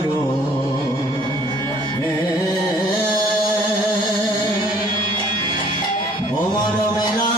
মরো ও মরো মেলা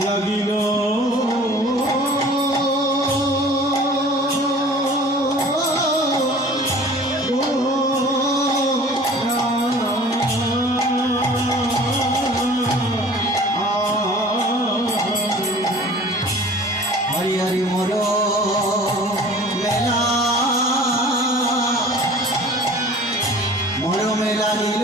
লাগিল হরি হরি মোর মেলা দিল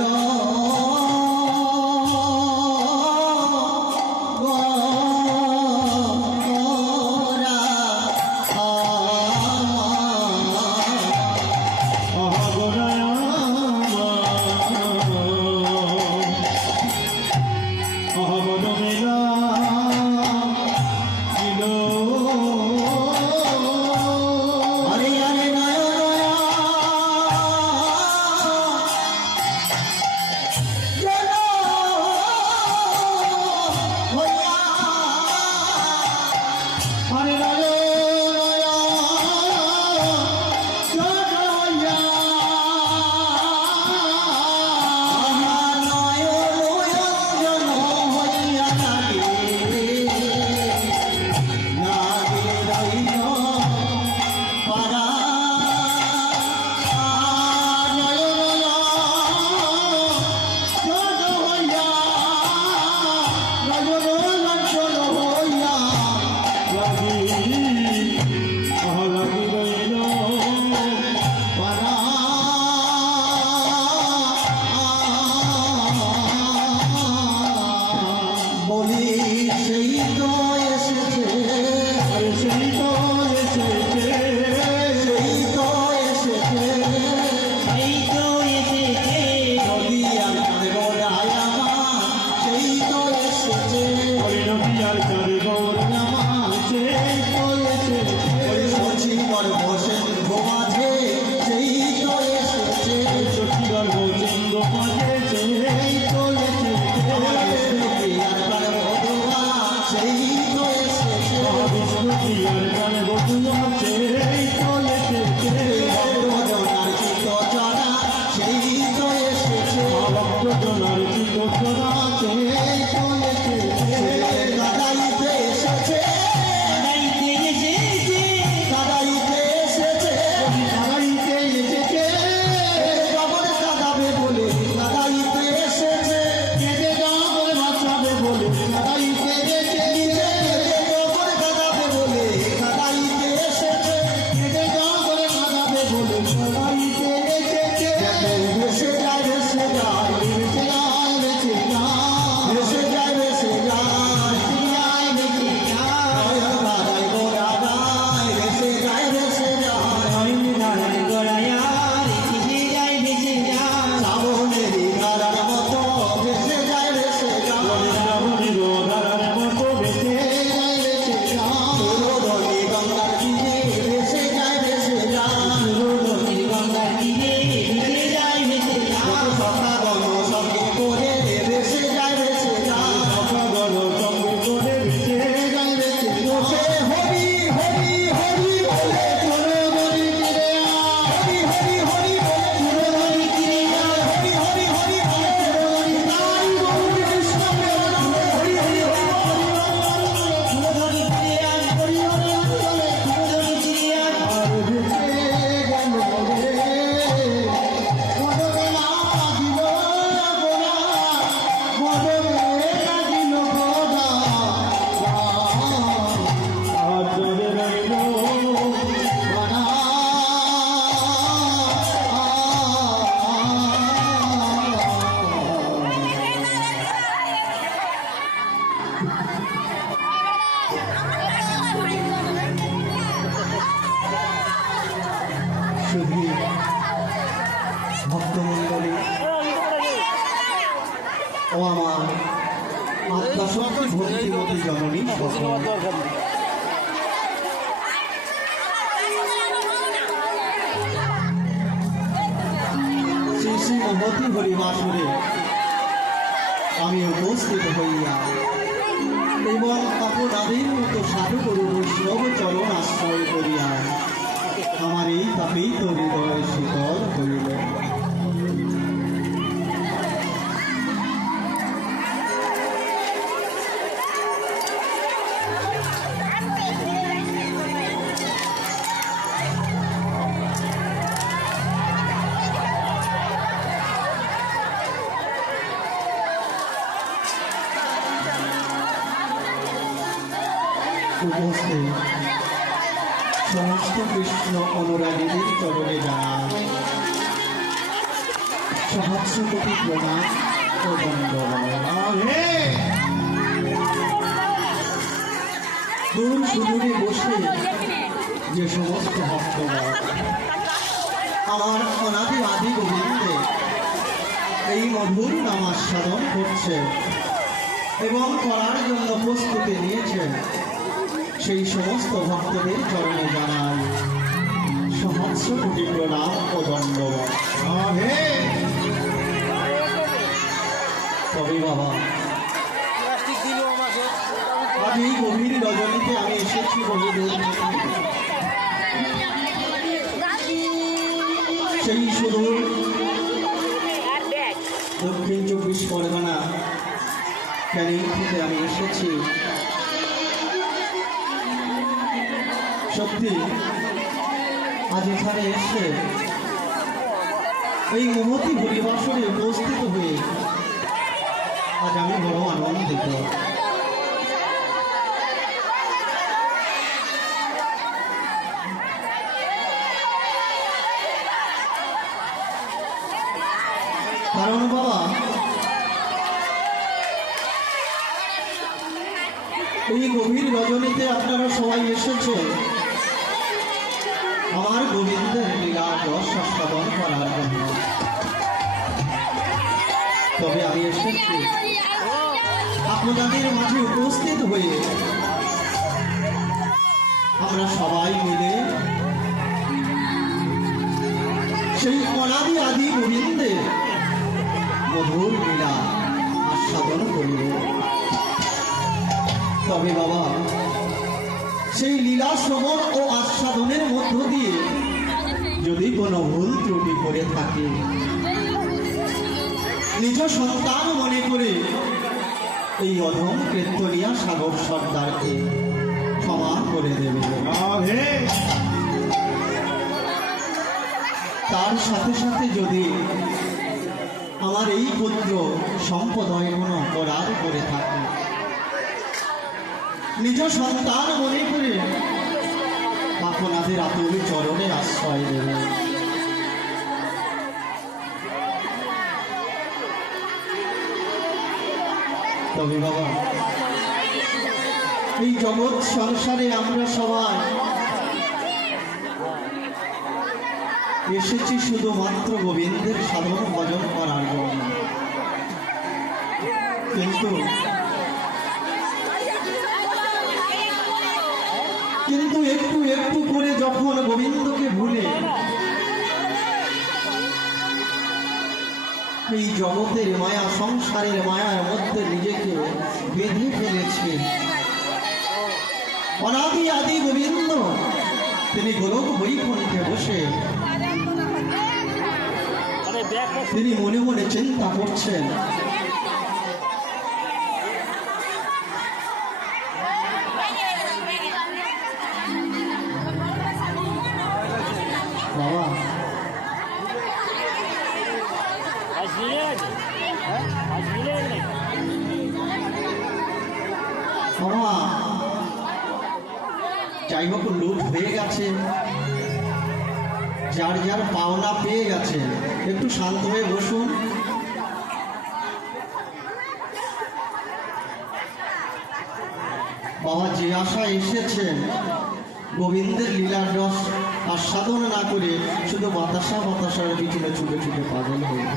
ভক্তমন্ডলী ও আমার আত্মাশক্তি ভক্তিমতী জননী শ্রী শ্রী মহতী হরিবাসরে আমি উপস্থিত হইয়া এবং আপনাদের মতো সাধু গুরু বৈষ্ণব চরণ আশ্রয় করিয়া আমার এই তাপেই তো হৃদয় শীতল হইল। উপস্থিত সমস্ত কৃষ্ণ অনুরাগীদের চরণে জানাই সহস্র কোটি প্রণাম ও বন্দনা। দূর সুদূরে বসে যে সমস্ত ভক্তরা আমার অনাদি আদি গোবিন্দে এই মধুর নাম আস্বাদন করছে এবং করার জন্য প্রস্তুতি নিয়েছে, সেই সমস্ত ভক্তদের চরণে জানাই সহস্র কোটি প্রণাম ও দণ্ডবত। তবে বাবা, আজ এই গভীর রজনীতে আমি এসেছি বহুদূর সেই সুদূর দক্ষিণ 24 পরগনা ক্যানিং থেকে আমি এসেছি। সত্যি আজ এখানে এসে এই মহতী হরিবাসরে উপস্থিত হয়ে আজ আমি বড় আনন্দিত। কারণ বাবা, এই গভীর রজনীতে আপনারা সবাই এসেছেন আমার গোবিন্দের লীলা রস আস্বাদন করার জন্য। তবে আমি এসেছি আপনাদের মাঝে উপস্থিত হয়ে আমরা সবাই মিলে সেই অনাদি আদি গোবিন্দের মধুর লীলা আস্বাদন করিব। তবে বাবা, সেই লীলা শ্রবণ ও আস্বাদনের মধ্য দিয়ে যদি কোনো ভুল ত্রুটি করে থাকে, নিজ সন্তান মনে করে এই অধম কীর্তনিয়া সাগর সর্দারকে ক্ষমা করে দেবে। তার সাথে সাথে যদি আমার এই পুত্র সম্পদয় কোনো অপরাধ করে থাকে, নিজ সন্তান মনে করে আপনাদের আতুল চরণে আশ্রয় দেবে। তবে বাবা, এই জগৎ সংসারে আমরা সবাই এসেছি শুধুমাত্র গোবিন্দের সাধন ভজন করার জন্য, কিন্তু একটু একটু করে যখন গোবিন্দকে ভুলে এই জগতের মায়া, সংসারের মায়ার মধ্যে নিজেকে বেঁধে ফেলেছে, অনাদি আদি গোবিন্দ তিনি গোলক বৈকুণ্ঠে বসে তিনি মনে মনে চিন্তা করছেন, বাবা বাবা যাই হোক, লুট হয়ে গেছে, যার যার পাওনা পেয়ে গেছে, একটু শান্ত হয়ে বসুন। বাবা যে আশা এসেছেন গোবিন্দের লীলার রস আস্বাদন না করে শুধু বাতাসার পিছনে ছুটে ছুটে পাগল হয়ে,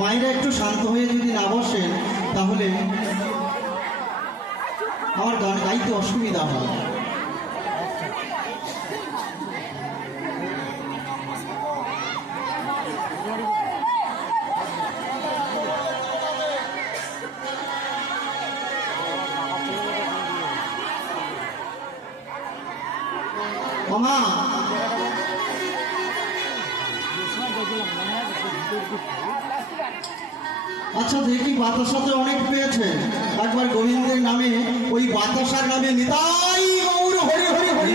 মায়েরা একটু শান্ত হয়ে যদি না বসেন তাহলে আমার গান গাইতে অসুবিধা হয়। মামা আচ্ছা, দেখি বাতাসাতে অনেক পেয়েছে, একবার গোবিন্দের নামে ওই বাতাসার নামে নিতাই গৌর হরি হরি হরি।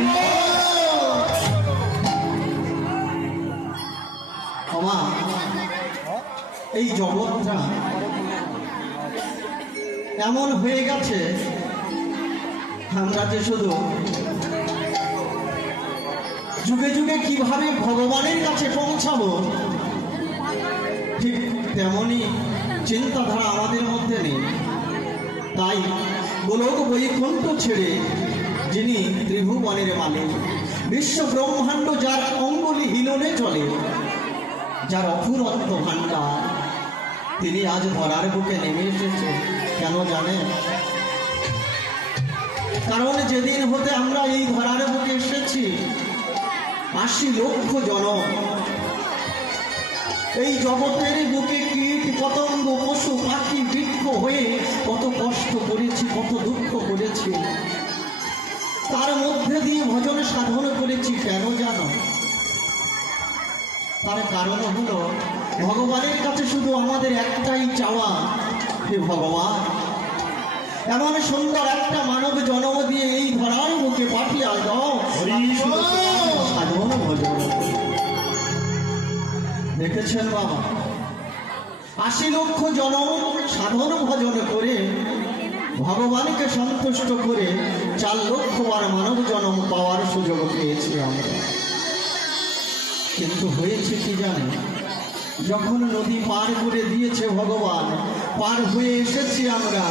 মা, এই জগৎটা এমন হয়ে গেছে, আমরা যে শুধু যুগে যুগে কিভাবে ভগবানের কাছে পৌঁছাবো ঠিক তেমনই চিন্তাধারা আমাদের মধ্যে নেই। তাই গোলক বৈকুণ্ঠ ছেড়ে যিনি ত্রিভুবনের মালিক, বিশ্ব ব্রহ্মাণ্ড যার অঙ্গুলি হিলনে চলে, যার অফুরন্ত ভাণ্ডার, তিনি আজ ধরার বুকে নেমে এসেছে। কেন জানেন? কারণ যেদিন হতে আমরা এই ধরার বুকে এসেছি ৮০ লক্ষ জনম এই জগতের বুকে কীট পতঙ্গ পশু পাখি বৃক্ষ হয়ে কত কষ্ট করেছি, কত দুঃখ করেছি, তার মধ্যে দিয়ে ভজন সাধন করেছি। কেন জানো? তার কারণ হলো ভগবানের কাছে শুধু আমাদের একটাই চাওয়া, হে ভগবান, এমন সুন্দর একটা মানব জন্ম দিয়ে এই ধরার বুকে পাঠিয়ে দাও সাধন ভজন। দেখেছেন বাবা, ৮০ লক্ষ জনম সাধন ভজন করে ভগবানকে সন্তুষ্ট করে ৪ লক্ষ বার মানব জন্ম পাওয়ার সুযোগ পেয়েছি আমরা। কিন্তু হয়েছে কি জানে? যখন নদী পার করে দিয়েছে ভগবান, পার হয়ে এসেছি আমরা,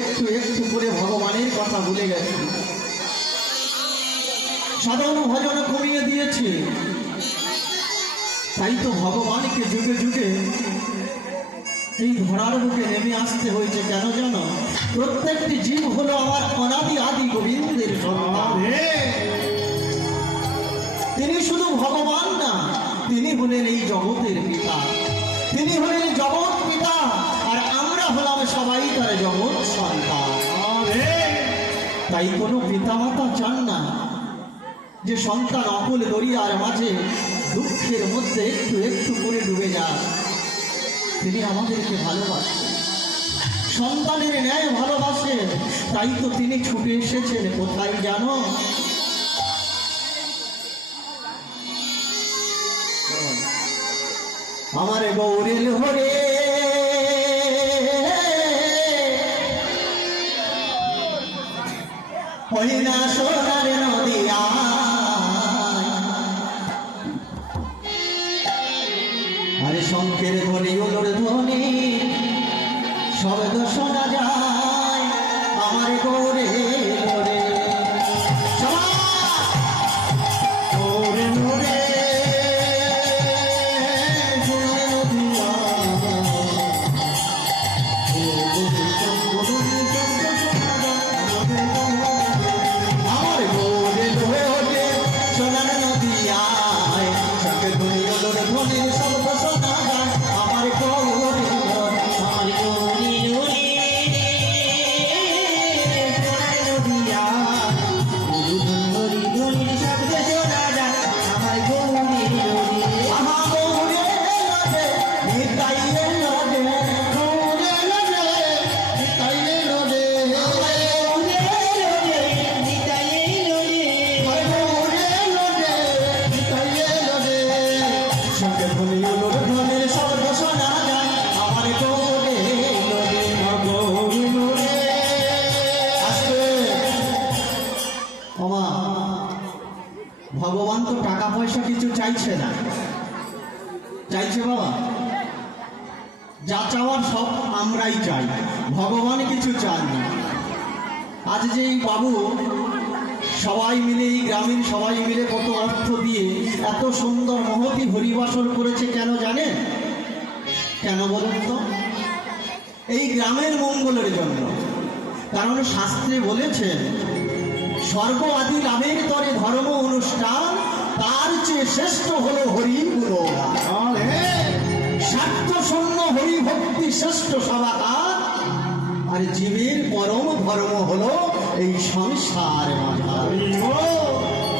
একটু একটু করে ভগবানের কথা ভুলে গেছি, সাধন ভজন কমিয়ে দিয়েছি। তাই তো ভগবানকে যুগে যুগে এই ধরার বুকে নেমে আসতে হয়েছে। কেন জানো? প্রত্যেকটি জীব হলো আমার অনাদি আদি গোবিন্দের সন্তান। তিনি শুধু ভগবান না, তিনি হলেন এই জগতের পিতা, তিনি হলেন জগৎ পিতা, আর আমরা হলাম সবাই তার জগৎ সন্তান। তাই কোনো পিতামাতা চান না যে সন্তান অকুল দরিয়ার মাঝে দুঃখের মধ্যে একটু একটু করে ডুবে যায়। তিনি আমাদেরকে ভালোবাসেন, সন্তানের ন্যায় ভালোবাসেন। তাই তো তিনি ছুটে এসেছেন কোথায় জানো? আমার গৌরেল হরে হইনা সোনার নদিয়া, আরে শঙ্কের ধ্বনি ওলোর ধ্বনি শব্দ শোনা যায় আমার গৌরেল হরে। ভগবান তো টাকা পয়সা কিছু চাইছে না, চাইছে বাবা যা চাওয়ার সব আমরাই চাই, ভগবান কিছু চান না। আজ যে এই বাবু সবাই মিলে, এই গ্রামীণ সবাই মিলে কত অর্থ দিয়ে এত সুন্দর মহতি হরিবাসর করেছে, কেন জানেন? কেন বলেন তো? এই গ্রামের মঙ্গলের জন্য। কারণ শাস্ত্রে বলেছেন স্বর্গ আদি লাভের তরে ধর্ম অনুষ্ঠান, তার চেয়ে শ্রেষ্ঠ হলো হরি গুণগান। স্বার্থ শূন্য হরি ভক্তি শ্রেষ্ঠ সবাকার, আর জীবের পরম ধর্ম হলো এই সংসার মাঝা।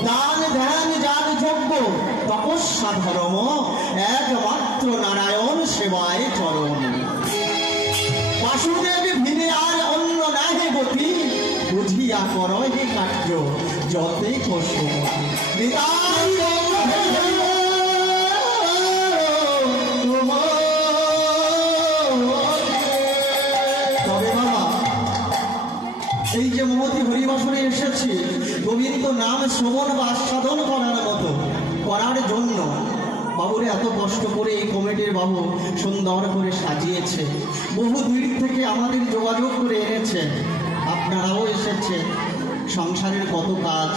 দান ধ্যান যার যোগ্য তপস্যা ধর্ম, একমাত্র নারায়ণ সেবায় চরণ। বাসুদেব ভিনে আর অন্য নাহে গতি, বুঝিয়া করো হে কার্য যতে কসমতি। করে এত কষ্ট করে এই কমিটির বাবু সুন্দর করে সাজিয়েছে, বহু দূর থেকে আমাদের যোগাযোগ করে এনেছে, আপনারাও এসেছেন। সংসারের কত কাজ,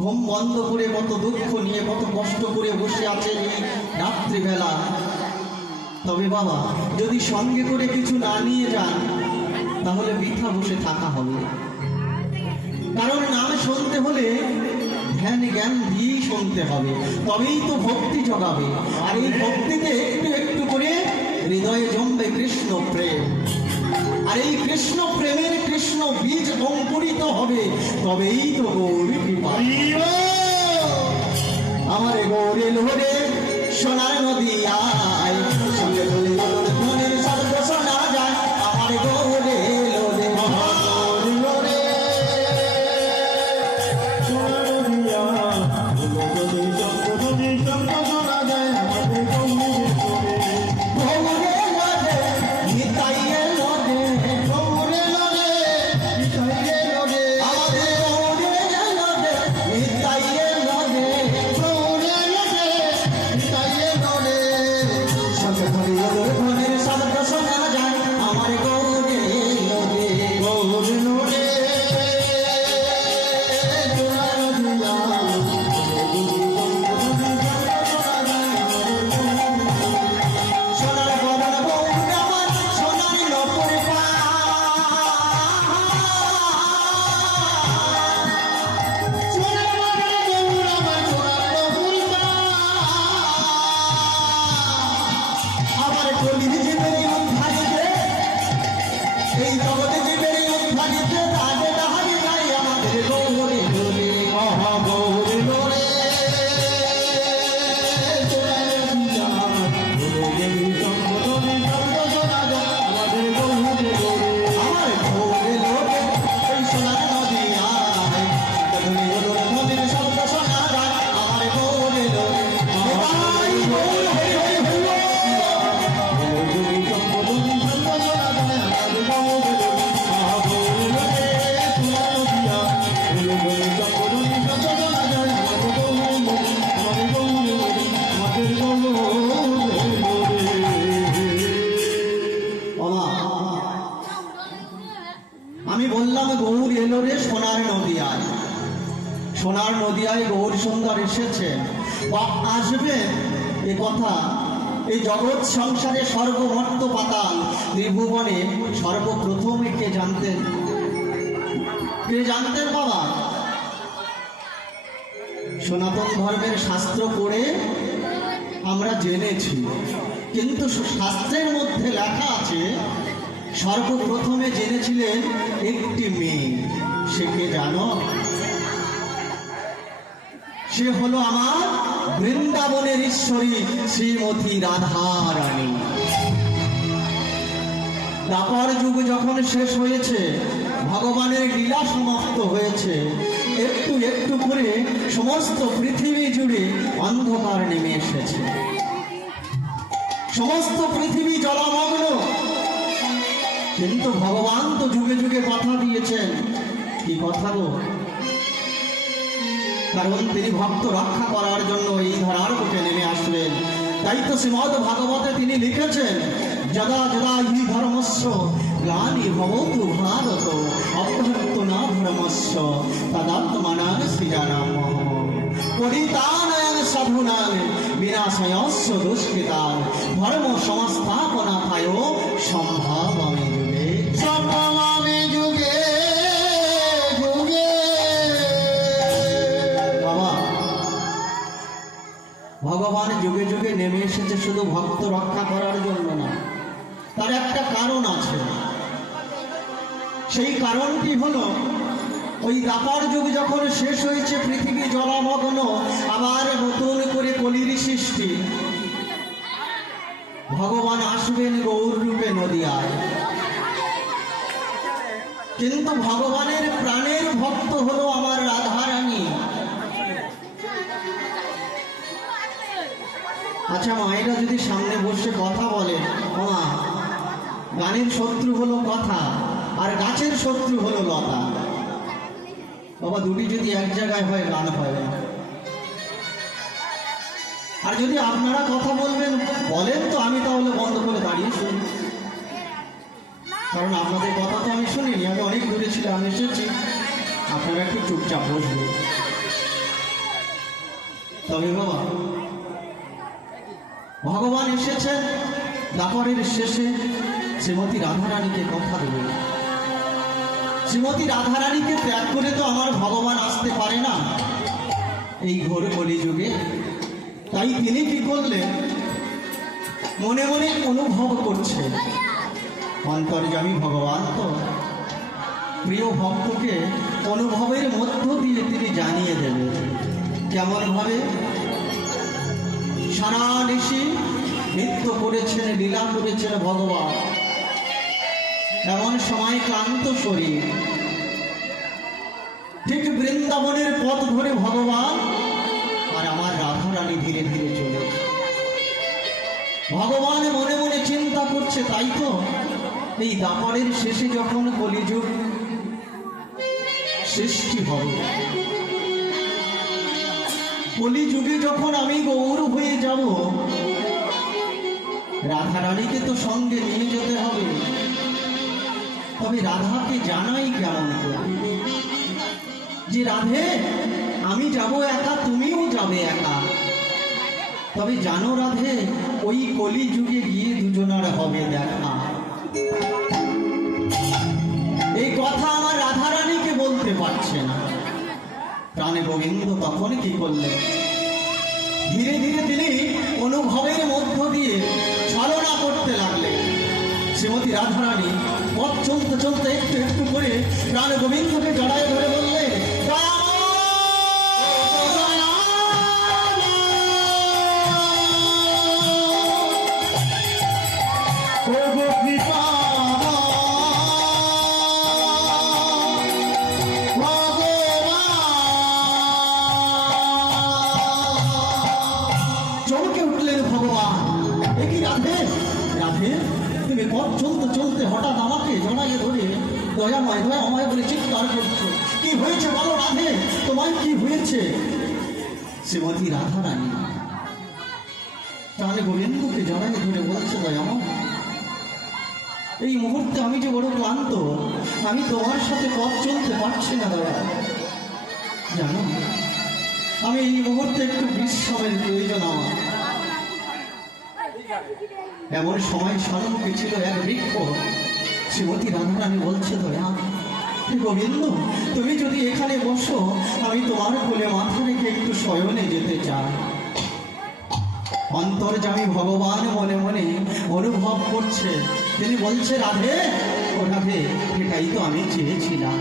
ঘুম বন্ধ করে কত দুঃখ নিয়ে কত কষ্ট করে বসে আছেন এই রাত্রিবেলা। তবে বাবা, যদি সঙ্গে করে কিছু না নিয়ে যান তাহলে বৃথা বসে থাকা হবে। কারণ নাম শুনতে হলে ধ্যান জ্ঞান দিয়েই শুনতে হবে, তবেই তো ভক্তি জগাবে। আর এই ভক্তিতে একটু একটু করে হৃদয়ে জমবে কৃষ্ণ প্রেম। আর এই কৃষ্ণ প্রেমের কৃষ্ণ বীজ অঙ্কুরিত হবে, তবেই তো গৌরী কৃপা। আমার গৌরী লোরে সোনার নদী আয়, সঙ্গে ধরে মনের শব্দ শোনা যায়। আমার গৌরী লোরে সোনার নদিয়ায় গৌর সুন্দর এসেছেন বা আসবেন, এ কথা এই জগৎ সংসারে সর্বমর্ত পাতাল ত্রিভুবনে সর্বপ্রথম কে জানতেন? কে জানতেন বাবা? সনাতন ধর্মের শাস্ত্র পড়ে আমরা জেনেছি, কিন্তু শাস্ত্রের মধ্যে লেখা আছে সর্বপ্রথমে জেনেছিলেন একটি মেয়ে। সে কে জানো? সে হলো আমার বৃন্দাবনের ঈশ্বরী শ্রীমতী রাধা রানী। দ্বাপর যুগ যখন শেষ হয়েছে, ভগবানের লীলা সমাপ্ত হয়েছে, একটু একটু করে সমস্ত পৃথিবী জুড়ে অন্ধকার নেমে এসেছে, সমস্ত পৃথিবী জলমগ্ন। কিন্তু ভগবান তো যুগে যুগে কথা দিয়েছেন। কি কথা গো? কারণ তিনি ভক্ত রক্ষা করার জন্য এই ধরার বুকে নেমে আসবেন। তাই তো শ্রীমদ্ ভাগবতে তিনি লিখেছেন, যদা যদা হি ধর্মস্য গ্লানি ভবতু ভারত অভ্যর্থনা ধর্মস্য তদাত্মনাং সৃজানামঃ পরিত্রাণায় সাধুনাং বিনাশায়স্য দুষ্কৃতাং ধর্ম সংস্থাপনায় সম্ভাবামি যুগে সম্ভাবামি যুগে যুগে। বাবা, ভগবান যুগে যুগে নেমে এসেছে শুধু ভক্ত রক্ষা করার জন্য না, তার একটা কারণ আছে। সেই কারণটি হলো, ওই দ্বাপর যুগ যখন শেষ হয়েছে, পৃথিবী জলমগ্ন, আবার নতুন করে কলির সৃষ্টি। ভগবান আসবেন গৌর রূপে নদিয়ায়। কিন্তু ভগবানের প্রাণের ভক্ত হলো আমার রাধা রানী। আচ্ছা, মায়েরা যদি সামনে বসে কথা বলে, মা, গানের শত্রু হলো কথা আর গাছের শত্রু হলো লতা। বাবা, দুটি যদি এক জায়গায় হয় গান হয় না। আর যদি আপনারা কথা বলবেন বলেন তো আমি তাহলে বন্ধ করে দাঁড়িয়ে শুনি, কারণ আপনাদের কথা তো আমি শুনিনি, আমি অনেক দূরে ছিলাম, এসেছি, আপনারা একটু চুপচাপ বসবেন। তবে বাবা, ভগবান এসেছেন দাপরের শেষে শ্রীমতী রাধারানীকে কথা দেবেন। শ্রীমতী রাধারানীকে ত্যাগ করে তো আমার ভগবান আসতে পারে না এই ঘোর কলিযুগে। তাই তিনি কি করলেন, মনে মনে অনুভব করছে অন্তর্যামী ভগবান তো প্রিয় ভক্তকে অনুভবের মধ্য দিয়ে তিনি জানিয়ে দেবেন। কেমন ভাবে? সারা নিশি নৃত্য করেছেন, লীলা করেছেন ভগবান, এমন সময় ক্লান্ত শরীর, ঠিক বৃন্দাবনের পথ ধরে ভগবান আর আমার রাধারানী ধীরে ধীরে চলেছে। ভগবান মনে মনে চিন্তা করছে, তাই তো এই দাপরের শেষে যখন কলিযুগ সৃষ্টি হবে, কলিযুগে যখন আমি গৌর হয়ে যাব, রাধারানীকে তো সঙ্গে নিয়ে যেতে হবে। তবে রাধাকে জানাই কেমন করে যে রাধে আমি যাব একা, তুমিও যাবে একা। তবে জানো রাধে, ওই কলিযুগে গিয়ে দুজনার হবে দেখা। এই কথা আমার রাধারানীকে বলতে পারছে না। প্রাণে গোবিন্দ তখন কি করলেন, ধীরে ধীরে তিনি অনুভবের মধ্য দিয়ে ছলনা করতে লাগলেন। শ্রীমতী রাধারানী পথ চলতে চলতে একটু একটু করে প্রাণ গোবিন্দকে জড়ায় ধরে বললেন, চমকে উঠলেন ভগবান। এ কি রাধে, রাধে তুমি পথ চলতে চলতে হঠাৎ আমাকে জড়াইয়ে ধরে দয়াময় দয়াময় বলে চিৎকার করছো, কি হয়েছে বলো রাধে, তোমার কি হয়েছে? শ্রীমতী রাধারানী তাহলে গোবিন্দকে জড়াইয়ে ধরে বলছে, দয়াময় এই মুহূর্তে আমি যে বড় ক্লান্ত, আমি তোমার সাথে পথ চলতে পারছি না দয়া। জানো আমি এই মুহূর্তে একটু বিশ্রামের প্রয়োজন আমার। এমন সময় সম্মুখে ছিল এক বৃক্ষ। শ্রীমতী রাধারানী বলছে, দয়া গোবিন্দ তুমি যদি এখানে বসো, আমি তোমার কোলে মাথা রেখে একটু শয়নে যেতে চাই। অন্তর্যামী ভগবান মনে মনে অনুভব করছে, তিনি বলছে, রাধে ও রাধে, এটাই তো আমি চেয়েছিলাম,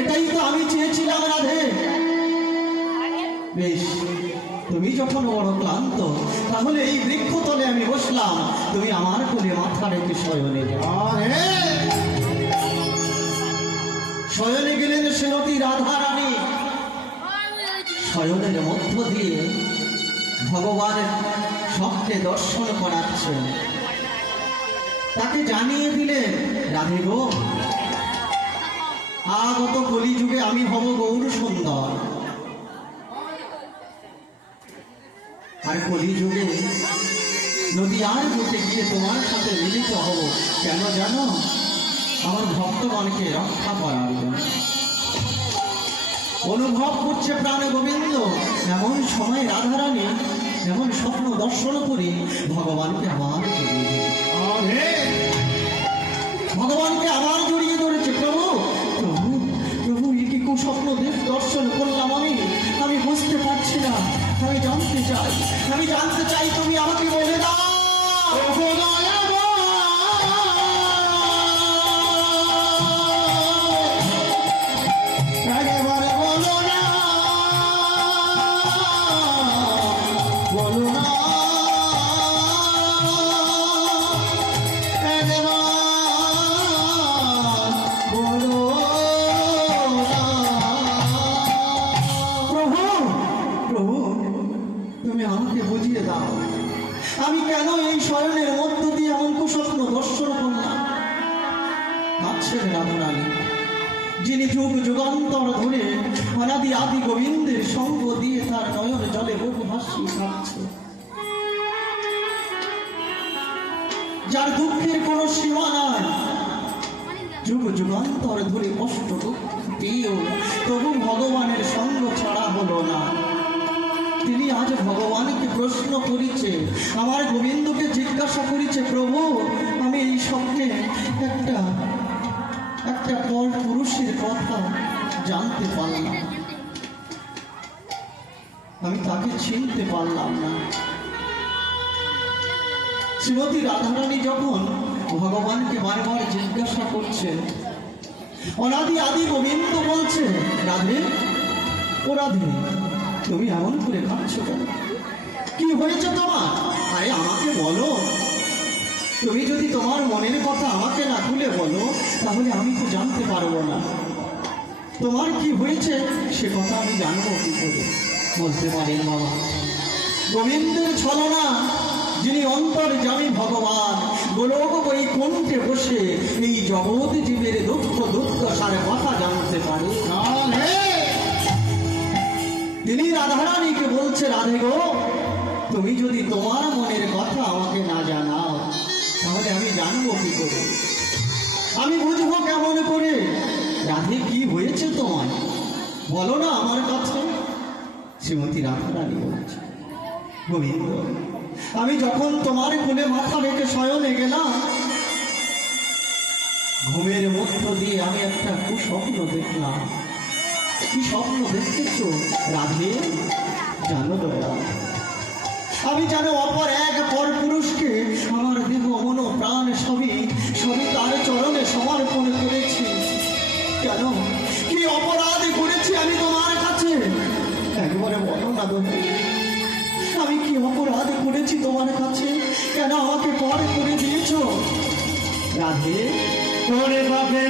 এটাই তো আমি চেয়েছিলাম রাধে। বেশ, তুমি যখন বড় ক্লান্ত, তাহলে এই বৃক্ষতলে আমি বসলাম, তুমি আমার কোলে মাথা রেখে শয়নে যাও। শয়নে গেলেন শ্রীমতী রাধারানী। শয়নের মধ্য দিয়ে ভগবানের স্বপ্নে দর্শন করাচ্ছেন। তাকে জানিয়ে দিলেন, রাধে গো, আগত কলিযুগে আমি হব গৌর সুন্দর, আর কলিযুগে নদীয়ার বুকে গিয়ে তোমার সাথে মিলিত হব। কেন জানো? আমার ভক্তগণকে রক্ষা করার জন্য। অনুভব করছে প্রাণ গোবিন্দ। এমন সময় রাধারানী এমন স্বপ্ন দর্শন করে ভগবানকে আবার ভগবানকে আবার জড়িয়ে ধরেছে। প্রভু প্রভু প্রভু, এ কি কুস্বপ্ন দর্শন করলাম আমি বুঝতে পারছি না। আমি জানতে চাই, তুমি আমাকে বলে দাও। আমি কেন এই শয়নের মধ্য দিয়ে এমন কুস্বপ্ন দর্শন করলাম? ভাবছেন রাধারানী, যিনি যুগ যুগান্তর ধরে অনাদি আদি গোবিন্দের সঙ্গ দিয়ে তার নয়ন জলে বহু ভাষ্য শিখাচ্ছ, যার দুঃখের কোনো সীমা নাই, যুগ যুগান্তর ধরে কষ্ট দুঃখ পেয়েও তবু ভগবানের সঙ্গ ছাড়া হলো না। তিনি আজ ভগবানকে প্রশ্ন করিছে, আমার গোবিন্দকে জিজ্ঞাসা করিছে, প্রভু আমি এই স্বপ্নে একটা পর পুরুষের কথা জানতে পারলাম, আমি তাকে চিনতে পারলাম না। শ্রীমতী রাধারানী যখন ভগবানকে বারবার জিজ্ঞাসা করছেন, অনাদি আদি গোবিন্দ বলছে, রাধে ও রাধে তুমি এমন করে কাঁদছো কেন? কি হয়েছে তোমার? আরে আমাকে বলো, তুমি যদি তোমার মনের কথা আমাকে না খুলে বলো তাহলে আমি তো জানতে পারবো না। তোমার কি হয়েছে সে কথা আমি জানবো কি করে? বলতে পারেন বাবা, গোবিন্দের ছলনা, যিনি অন্তর্যামী ভগবান, গোলক বৈকুণ্ঠে বসে এই জগৎ জীবের দুঃখ দুর্দশার কথা জানতে পারে। তিনি রাধারানীকে বলছে, রাধে গো তুমি যদি তোমার মনের কথা আমাকে না জানাও তাহলে আমি জানবো কি করে? আমি বুঝবো কেমন করে? রাধে কি হয়েছে তোমার বলো না আমার কাছে। শ্রীমতী রাধারানী বলছে, গোবিন্দ আমি যখন তোমার কোলে মাথা রেখে শয়নে গেলাম, ঘুমের মধ্য দিয়ে আমি একটা কুস্বপ্ন দেখলাম। কি স্বপ্ন দেখতেছ রাধে? জানো দয়া, আমি জানো অপর এক পর পুরুষকে আমার দেহ মন প্রাণ সবই তার চরণে সমর্পণ করেছি। কেন? কি অপরাধ করেছি আমি তোমার কাছে? একবারে বলো না গো, আমি কি অপরাধ করেছি তোমার কাছে? কেন আমাকে পর করে দিয়েছ? রাধে তোরে বাপে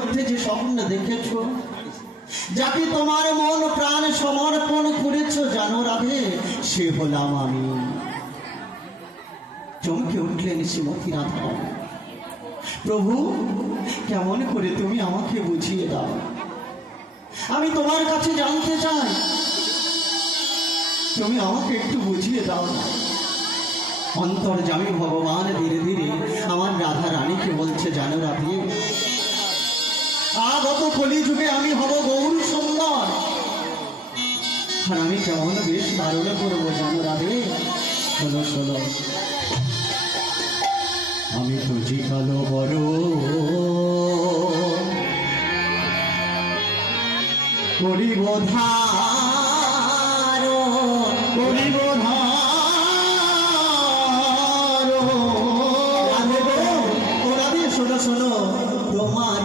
মধ্যে যে স্বপ্ন দেখেছো, যাকে তোমার মন প্রাণ সমর্পণ করেছো জানো রাধে, সে হলাম আমি। চমকে উঠলেন শ্রীমতী রাধারানী। প্রভু, কেমন করে তুমি আমাকে বুঝিয়ে দাও, আমি তোমার কাছে জানতে চাই, তুমি আমাকে একটু বুঝিয়ে দাও না। অন্তর্যামী ভগবান ধীরে ধীরে আমার রাধা রানীকে বলছে, জানো রাধে, আগত কলিযুগে আমি হব গৌর সুন্দর, আর আমি কেমন বেশ ধারণ করবো জানো রাধে। শোনো শোনো, আমি তো জিকালো বড় করিব ধার, করিব ধার। রাধে শোনো শোনো, তোমার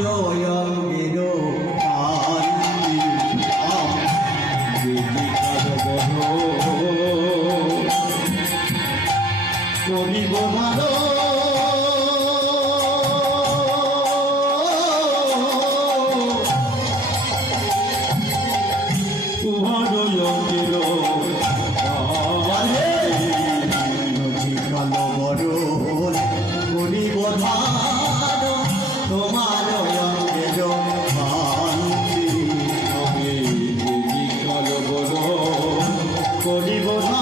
অঙ্গের করিব ধার।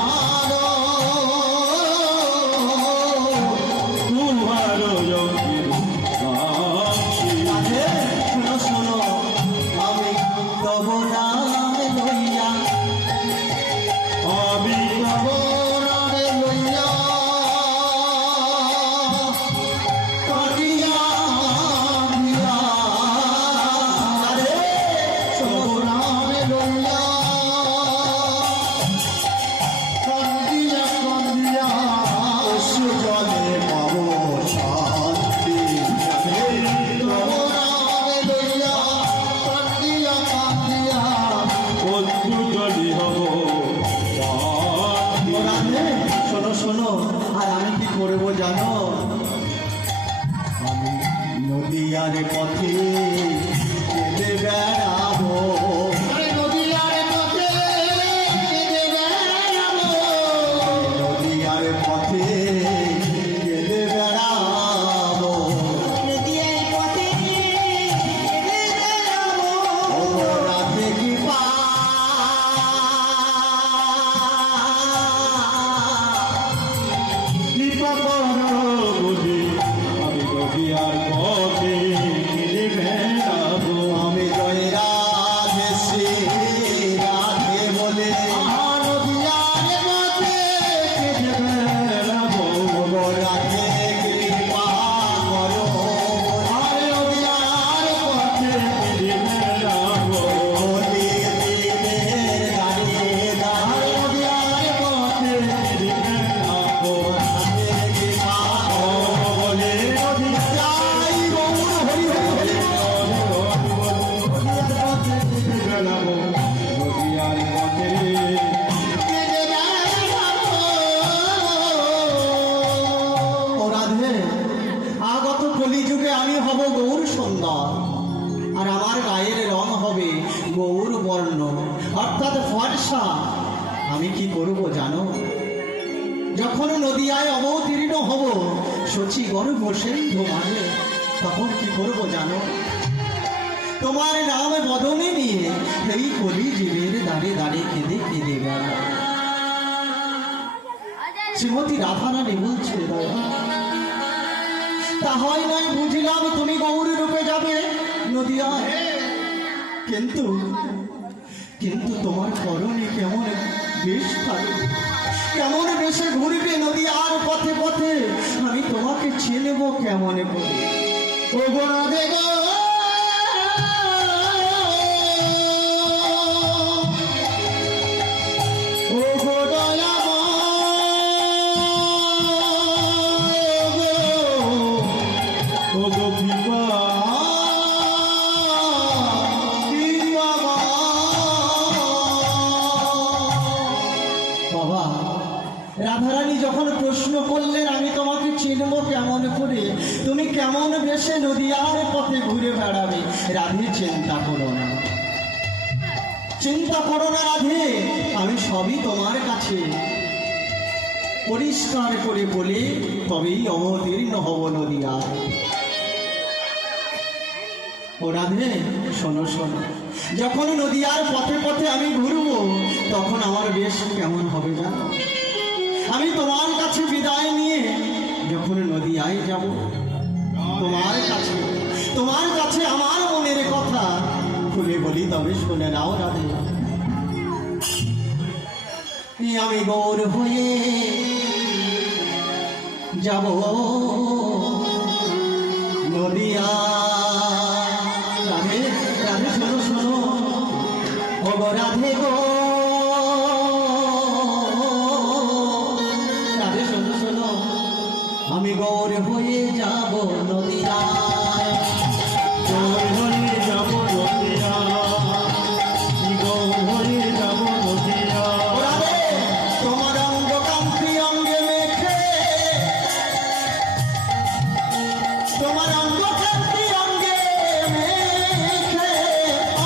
নদিয়ার পথে কেঁদে বেড়াবো, নদিয়ার পথে কেঁদে বেড়াবো, নদিয়ার পথে কেঁদে বেড়াবো, নদিয়ার পথে কেঁদে বেড়াবো। ও রাধে কি পা নদিয়ার পথে কেঁদে বেড়াবো, আমি জয় রাধে শ্রী রাধে বলে নদিয়ার পথে কেঁদে বেড়াবো। রাধে কৃপা করো, আর নদিয়ার পথে কেঁদে বেড়াবো, দিনের দাঁড়িয়ে দাঁড়িয়ে নদিয়ার পথে কেঁদে বেড়াবো। রাধে কৃপা বলে আগত কলিযুগে আমি হব গৌর সুন্দর, আর আমার গায়ের রং হবে গৌর বর্ণ অর্থাৎ ফর্সা। আমি কি করব জানো, যখন নদিয়ায় অবতীর্ণ হব শচী গর্ভ সিন্ধু মানে, তখন কি করব জানো, তোমার নাম বদনে নিয়ে এই কলিযুগের দাঁড়িয়ে দাঁড়িয়ে কেঁদে কেঁদে গেল। শ্রীমতী রাধারানী বলছে, তা হয় নাই বুঝলাম তুমি গৌর রূপে যাবে নদিয়ায়, কিন্তু কিন্তু তোমার করণে কেমন বেশ থাকে, কেমন বেশে ঘুরবে নদিয়ার পথে পথে, আমি তোমাকে চিনব কেমন করে। ও গো রাধে গো, ও গো দয়া বাবা। রাধারানী যখন প্রশ্ন করলেন আমি তোমাকে চিনব কেমন করে, তুমি কেমন বেশে সে নদীয়ার পথে ঘুরে বেড়াবে। রাধে চিন্তা করো না, চিন্তা করো না রাধে, আমি সবই তোমার কাছে পরিষ্কার করে বলে তবেই অবতীর্ণ হব নদীয়া। ও রাধে শোনো শোনো, যখন নদীয়ার পথে পথে আমি ঘুরবো তখন আমার বেশ কেমন হবে জানো? আমি তোমার কাছে বিদায় নিয়ে যখন নদীয়ায় যাব, তোমার কাছে আমার মনের কথা খুলে বলি, তবে শুনে নাও রাধে। আমি গৌর হয়ে যাব নদিয়া। রাধে রাধে শোনো শোনো, ও গো রাধে গো, রাধে শোনো শোনো, আমি গৌর হয়ে যাব নদিয়া। গৌর হয়ে যাব নদিয়া, গৌর হয়ে যাব নদিয়া। রাধে তোমার অঙ্গ কান্তি অঙ্গে মেখে, তোমার অঙ্গ কান্তি অঙ্গে মেখে,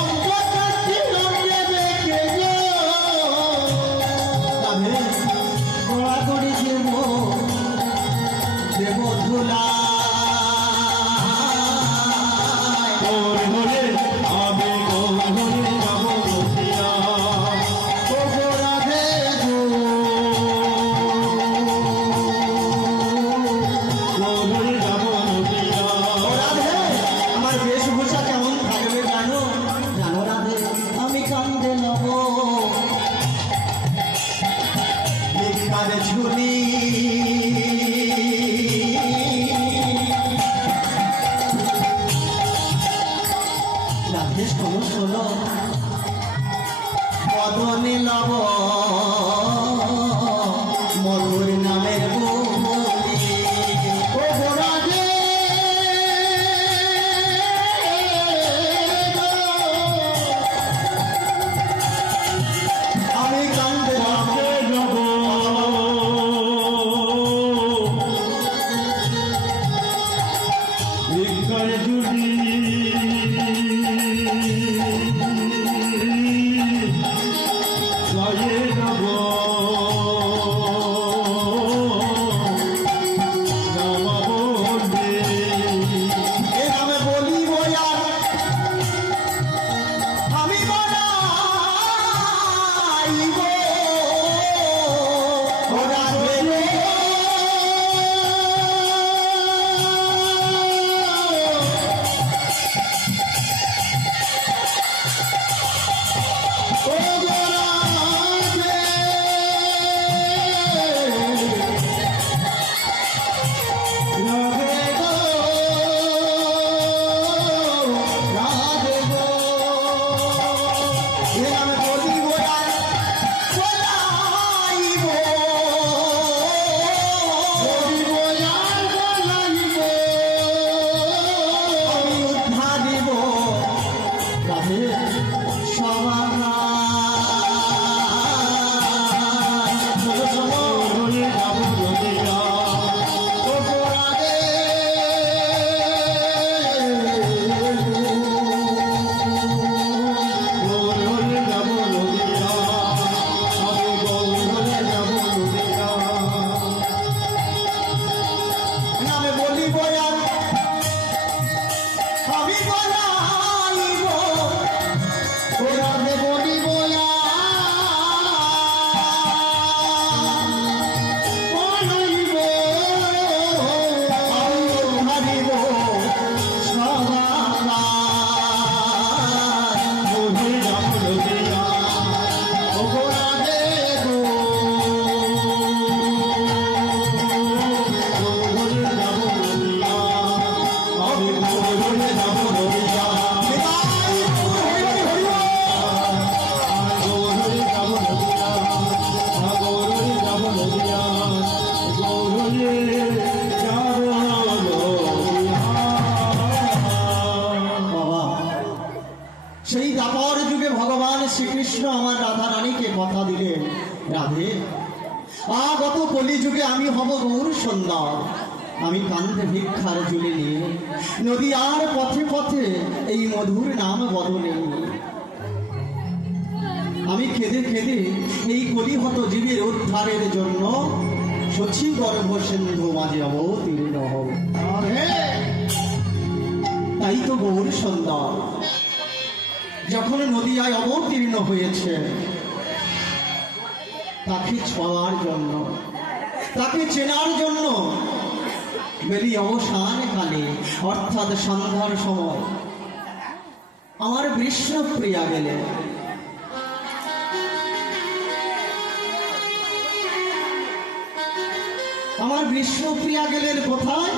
অঙ্গ কান্তি অঙ্গে মেখে রাধে গোড়া করে দেব ধুলা। গৌর হয়ে আমি গৌর হয়ে যাব নদিয়া। ও গো রাধে গো, গৌর হয়ে যাব নদিয়া। ও রাধে আমার বেশভূষা কেমন থাকবে জানো? জানো রাধে আমি কান্দে লব লিখার ঝুলি, রাধে শোনো শোনো, বদনে লব মধুর নামের বলি। ও গো রাধে আমি কান্দে লব কাছে যাব ভিক্ষার ঝুলি, গায়ে যাব নামাবো এ নামে বলিব আর আমি বলাইব। ও রাধে রে, ও গো রাধে, রাধে গো, রাধে গো, এ নামে বলিব আর বলাইব, বলিব আর বলাইব, আমি উদ্ধারিব রাধে সবার। শোনো শোনো, হয়ে যাব নদিয়া। ও গো রাধে, গৌর হয়ে যাব নদিয়া, আমি গৌর হয়ে যাব নদিয়া। নামে বলিব আর আমি বলাইব, ও রাধে বলিব বলাইব, আমি উদ্ধারিব সবার। গৌর হয়ে যাব নদিয়া। ও গো রাধে গো, গৌর হয়ে যাব নদিয়া, আমি গৌর হয়ে যাব নদিয়া। বিদায় হরি হরি হরি। গৌর হয়ে যাব নদিয়া, গৌর হয়ে যাব নদিয়া, গৌর হয়ে যাব নদিয়া। বাবা, সেই দাপর যুগে ভগবান শ্রীকৃষ্ণ আমার রাধা রানীকে কথা দিলেন, রাধে আগত কলি যুগে আমি হব গৌর সুন্দর, আমি কান্ধে ভিক্ষার ঝুলি নিয়ে নদী আর পথে পথে এই মধুর নাম বদলে আমি কেঁদে কেঁদে এই কলিহত জীবের উদ্ধারের জন্য শচী গর্ভ সিন্ধু মাঝে অবতীর্ণ হব। তাই তো গৌর সুন্দর যখন নদিয়ায় অবতীর্ণ হয়েছে তাকে ছোঁয়ার জন্য, তাকে চেনার জন্য বেলি অবসান কালে অর্থাৎ সন্ধ্যার সময় আমার বিষ্ণুপ্রিয়া গেলে। আমার বিষ্ণুপ্রিয়া গেলেন কোথায়?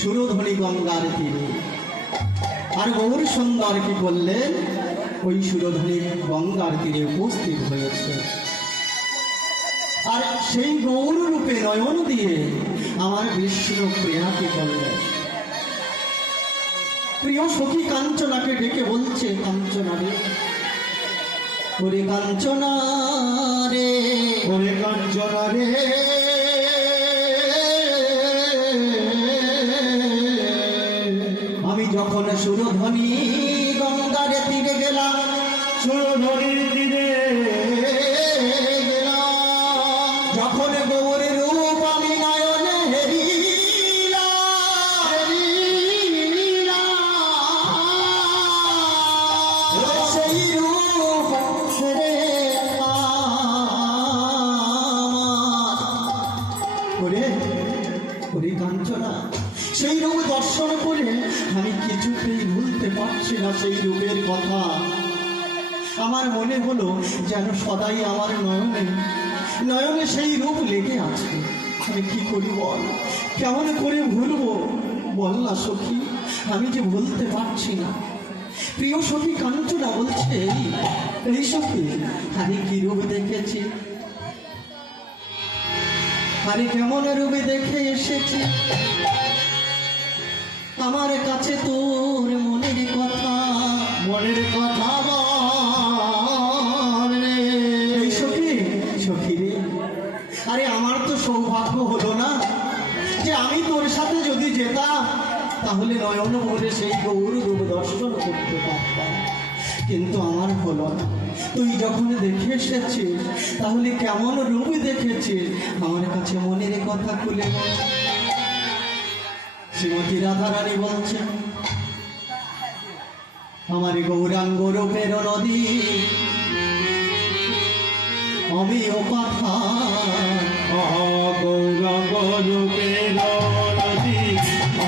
সুরধনী গঙ্গার তীরে। আর গৌর সুন্দর কি করলেন? ওই সুরধনী গঙ্গার তীরে উপস্থিত হয়েছে। আর সেই গৌর রূপে নয়ন দিয়ে আমার বিষ্ণুপ্রিয়াকে বললেন, প্রিয় সখী কাঞ্চনাকে ডেকে বলছে, কাঞ্চনা রে, ওরে কাঞ্চনা রে, ওরে কাঞ্চনা রে, আমি যখন সুরধনী গঙ্গার তীরে গেলাম, সুরধনীর তীরে গেলাম, যখন গৌর রূপ আমি নয়নে হেরিলাম, সেই রূপ ছেড়ে ওরে ওরে কাঞ্চনা, সেই রূপ দর্শন করে আমি কিছুতেই ভুলতে পারছি না সেই রূপের কথা। আমার মনে হলো যেন সদাই আমার নয়নে নয়নে সেই রূপ লেগে আছে। আমি কি করি বল, কেমন করে ভুলবো বল না সখী, আমি যে ভুলতে পারছি না। প্রিয় সখী কাঞ্চনা বলছে, এই সখী, আরে কি রূপ দেখেছি, আরে কেমন রূপে দেখে এসেছি, আমার কাছে তোর মনের কথা, মনের কথা বল রে। এই সখী, সখী রে, আরে আমার তো সৌভাগ্য হলো না যে আমি তোর সাথে যদি যেতাম তাহলে নয়ন ভরে সেই গৌর রূপ দর্শন করতে পারতাম, কিন্তু আমার হলো না। তুই যখন দেখে এসেছিস তাহলে কেমন রূপ দেখেছিস আমার কাছে মনের কথা খুলে বল। শ্রীমতী রাধারানী বলছেন, আমার গৌরাঙ্গ রূপের নদী আমি ও কথা, গৌরাঙ্গ রূপের নদী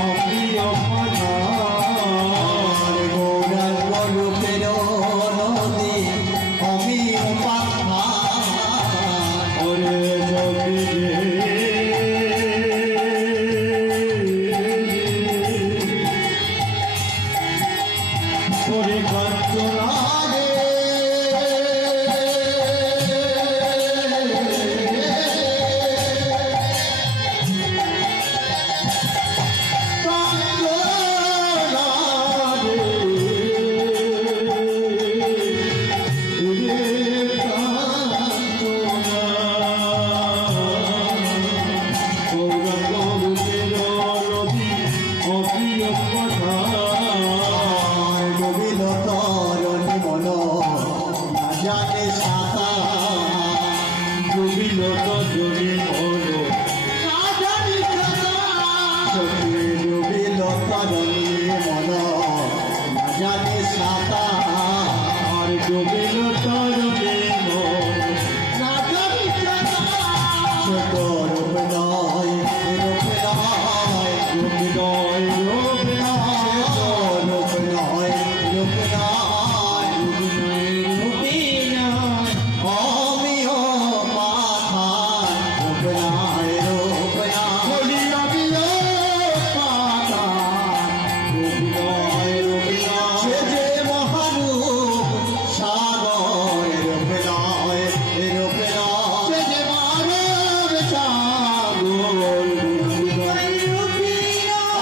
আমি আমার গৌরাঙ্গ রূপের নদী আমি ও কথা, ওরে সখী রে, ওরে কাঞ্চনা রে, জানে সাতা ডুবিল তো ডুবি হলো চোখে ডুবিল তরণী মন জানে সাতা, আর ডুবিল তরণী মন ছোট রূপ নয়, রূপ নয়, রূপ নয় রূপ নয় রূপ নয়, রূপ নয়, রূপী নয়, আমিও মাথা, রূপ নয়, রূপ নয়, বলি আমি পাতা রূপ নয় রূপ নয় সে যে মহারূপ সাগর, রূপ নয়, রূপ নয়, সে যে মানব সাগর রূপ নয়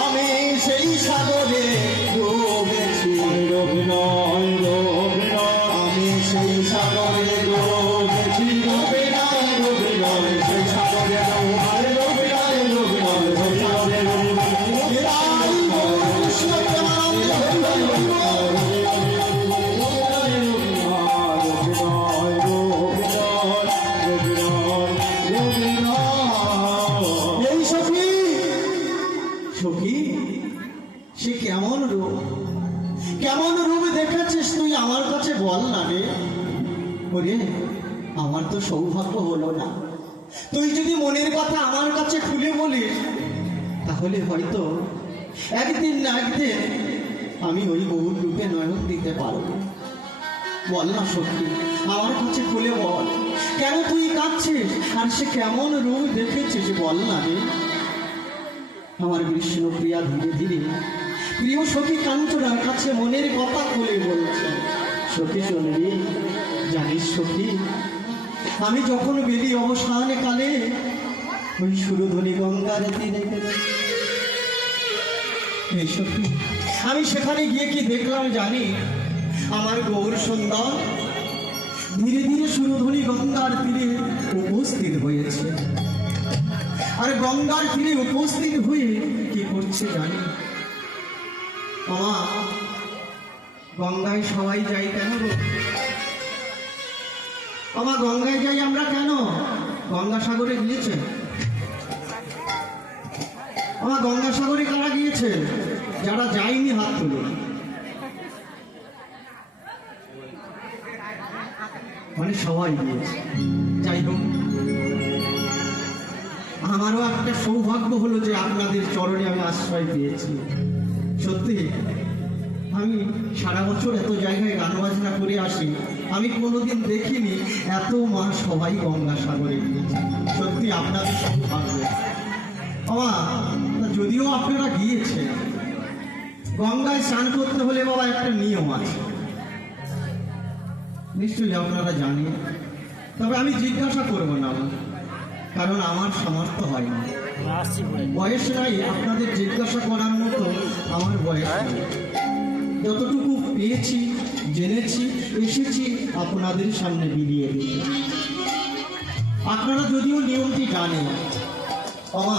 আমি সেই সাগরে ডুবেছি, রূপ নয় রূপ নয় আমি সেই সাগরে ডুবেছি, রূপ নয় রূপ নয় সেই সাগরে ডুবে রূপ নয় রূপ কেমন রূপ দেখেছিস তুই আমার কাছে বল না রে। ওরে আমার তো সৌভাগ্য হলো না, তুই যদি মনের কথা আমার কাছে খুলে বলিস তাহলে হয়তো একদিন না একদিন আমি ওই গৌর রূপে নয়ন দিতে পারবো। বল না সত্যি আমার কাছে খুলে বল, কেন তুই কাঁদছিস আর সে কেমন রূপ দেখেছিস বল না রে। আমার বিষ্ণুপ্রিয়া ধীরে ধীরে প্রিয় সখী কাঞ্চনার কাছে মনের কথা খুলে বলছে। সখী শোনে রে, জানিস সখী, আমি যখন বেলি অবসান কালে ওই সুরধ্বনি গঙ্গার তীরে গেছি, এই সখী আমি সেখানে গিয়ে কি দেখলাম জানি, আমার গৌর সুন্দর ধীরে ধীরে সুরধ্বনি গঙ্গার তীরে উপস্থিত হয়েছে। আর গঙ্গার তীরে উপস্থিত হয়ে কি করছে জানি, গঙ্গায় সবাই যাই কেন গো? গঙ্গায় যাই আমরা কেন? গঙ্গাসাগরে গিয়েছে? গঙ্গাসাগরে কারা গিয়েছে? যারা যায়নি হাত তুলে। মানে সবাই গিয়েছে। যাই হোক, আমারও একটা সৌভাগ্য হলো যে আপনাদের চরণে আমি আশ্রয় পেয়েছি। সত্যি আমি সারা বছর এত জায়গায় গান বাজনা করে আসি, আমি কোনোদিন দেখিনি এত মা সবাই গঙ্গাসাগরে গিয়েছে। সত্যি আপনাদের সৌভাগ্য। বাবা যদিও আপনারা গিয়েছেন, গঙ্গায় স্নান করতে হলে বাবা একটা নিয়ম আছে, নিশ্চয়ই আপনারা জানেন। তবে আমি জিজ্ঞাসা করবো না, কারণ আমার সামর্থ্য হয় না, বয়স নাই আপনাদের জিজ্ঞাসা করার মতো আমার বয়স নেই। যতটুকু পেয়েছি, জেনেছি, এসেছি আপনাদের সামনে বিলিয়ে দিতে। আপনারা যদিও নিয়মটি জানেন, বাবা